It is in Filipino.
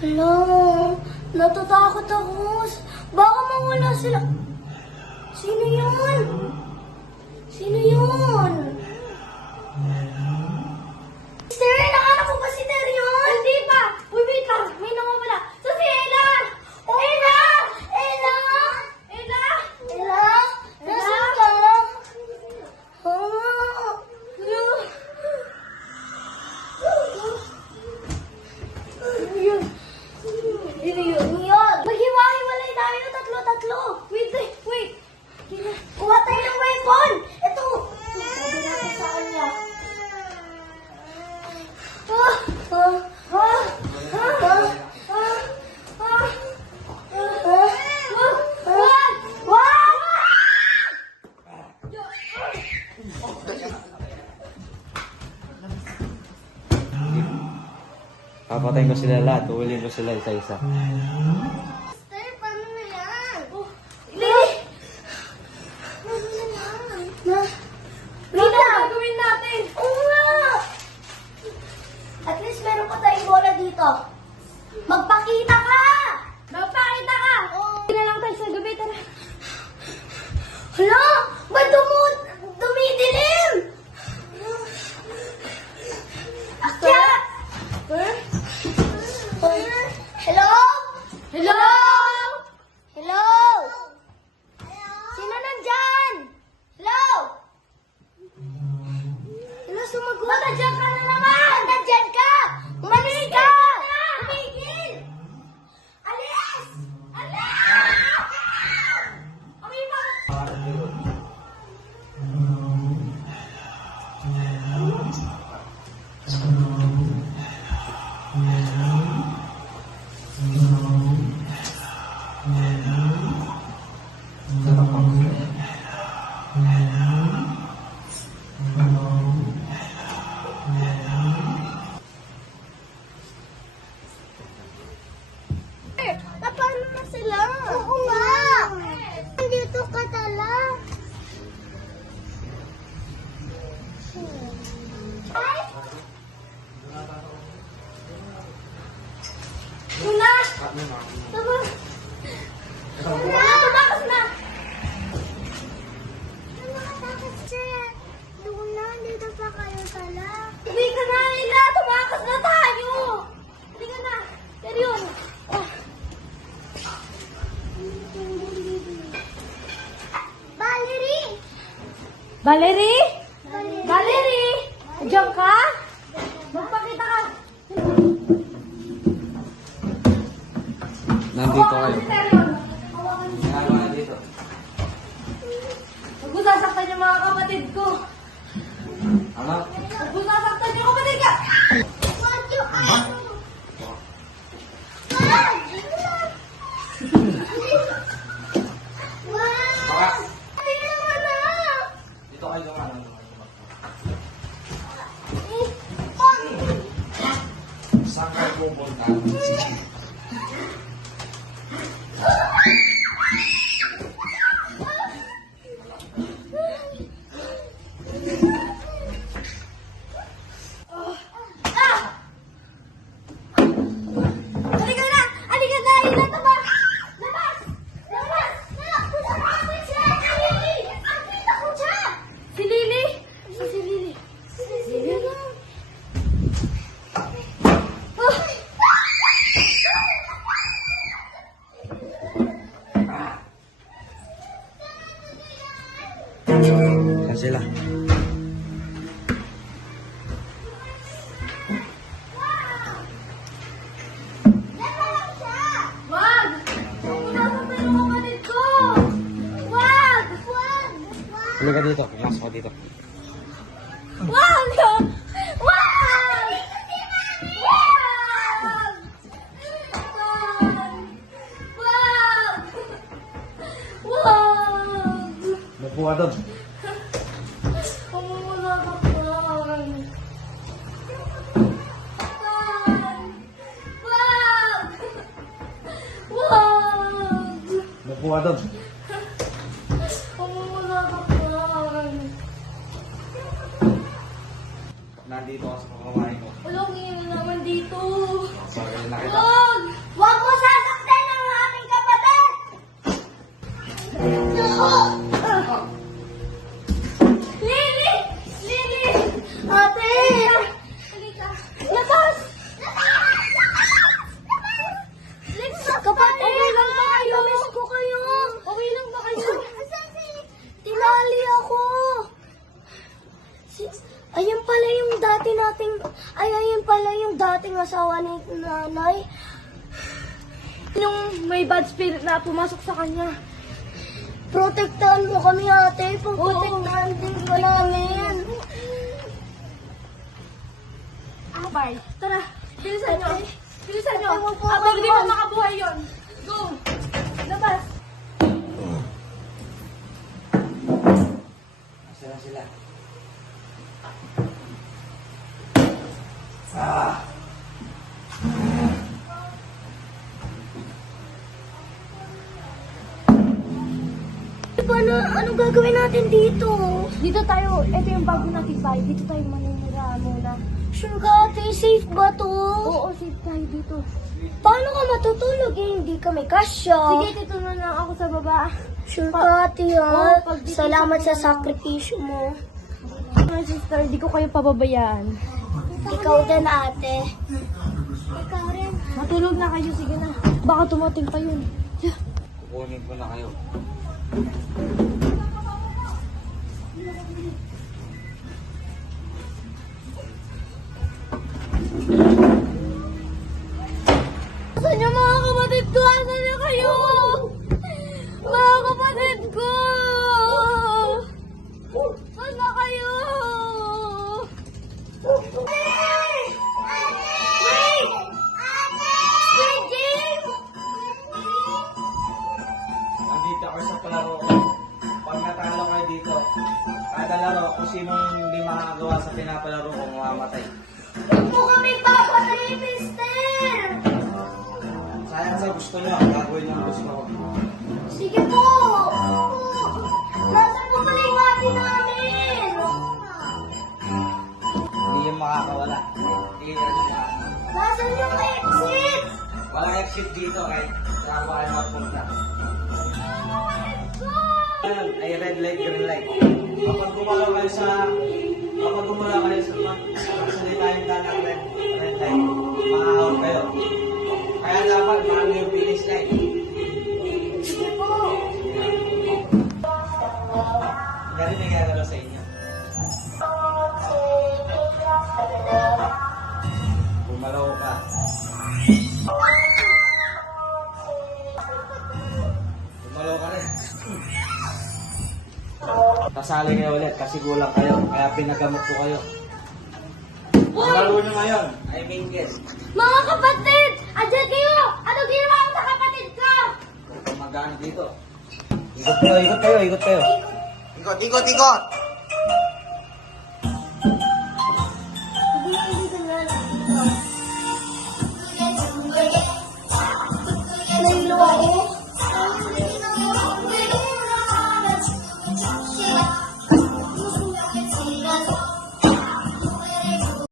Hala, natatakot ako. Baka mawala sila. Sino yun? Sino yun? Sister, nakahanap mo ba si Terion? Hindi pa. Uy, wait lang. May nawawala. So si Ella! Ella! Ella! Ella! Ella! Nasaan ka? Maghiwa-hiwalay tayo, tatlo-tatlo. Wait. Kuha tayo ng weapon. Ito. Sabi natin sa kanya. Papatayin ko sila lahat. Uulin ko sila isa-isa. Sister, paano na yan? Lily! Paano na yan? Wait lang! Gagawin natin! Oo nga! At least meron pa tayong bola dito. Magpakita ka! Magpakita ka! Hindi na lang tayo sa gabi. Tara. Hala! Ba't dumidilim? Akyat! Hello? Hello? Hello? Sino nandyan? Hello? Hello, sumagot. Nandiyan ka na naman! Nandiyan ka! Umalis ka! Tumigil! Alis! Alis! Paano na sila? Oo nga! Nandito ka tala. Ay! Luna! Tama! Luna! Tumakas na! Nakatakas siya. Luna, dito pa kayo tala. Hindi ka na, Ella! Tumakas na tayo! Hindi ka na! Terion! Valerie! Valerie! Diyan ka? Magpakita ka! Nandito kayo. Hawakan si dito. Huwag mo sasaktan yung mga kapatid ko. Ano? Huwag mo sasaktan yung kapatid ka! Huwag yung Dito kayo naman. Saan kayo pupunta? Halika na! Halika na! Halika na! Labas! Labas! Si Lily! Ang kita ko dyan! Si Lily? Si Lily. Si Lily? Saan sila? Wag! Huwag mo sasaktan yung kapatid ko! Wag! Wag! Halika dito. Pumasok ka dito. Wag! Wag! Wag! Wag! Wag! Napo ka doon. Huwag mo nasaktan. Wag! Wag! Napo ka doon. Huwag mo nasaktan. Nandito ka sa pamamahay ko. Walang ingin naman dito. Sorry na kita. Wag! Nadali ako. Ayun pala yung dating asawa ni nanay. Yung may bad spirit na pumasok sa kanya. Protektahan mo kami, ate. Protektahan din ka namin. Bye. Tara, bilisan nyo. Bilisan nyo. Ewan po Habang kayo. di pa makabuhay yun. Go! Labas! Nasaan na sila? Anong gagawin natin dito? Dito tayo, ito yung bago natin bahay. Dito tayo maninira muna. Sure ka, ate? Safe ba to? Oo, safe tayo dito. Paano ka matutulog eh? Hindi kami kasya. Sige, dito na lang ako sa baba. Sure ka, ate, ha? Oo, pag dito Salamat sa- sa sakripisyo mo. My sister, di ko kayo pababayaan. Ikaw din, ate. Ikaw rin. Matulog na kayo, sige na. Baka tumating pa yun. Kukunin ko na kayo. Saan yung mga kapatid ko? Asan na kayo? Mga kapatid ko! Saan na kayo? Nandito ako sa palaro ko. Pag natalo kayo dito, kada laro, kung sinong hindi makakagawa sa pinapalaro ko, mamamatay. Huwag mo kami papatay, mister! Sayang sa gusto nyo, gagawin yung gusto ko. Sige po! Nasaan po pala yung ate namin? Hindi yung makakawala. Hindi yan yung makakawala. Nasaan yung exit? Walang exit dito kahit saan pa kayo magpunta. Ayun, ay red light, green light. Kapag gumalaw kayo sa salita yung tanang red light, makakawal kayo. Kaya dapat mahal yung finish line. Sige po. Ganun yung gagalaw sa inyo. Gumalaw ka. Gumalaw ka rin. Kasali kayo ulit kasi kulang kayo. Kaya pinagamot ko kayo. Ang laro nyo ngayon ay main guest. Mga kapatid! Andiyan kayo! Ano ginawa mo sa kapatid ko? Kung magaan dito. Ikot kayo, ikot kayo, ikot kayo. Ikot, ikot, ikot!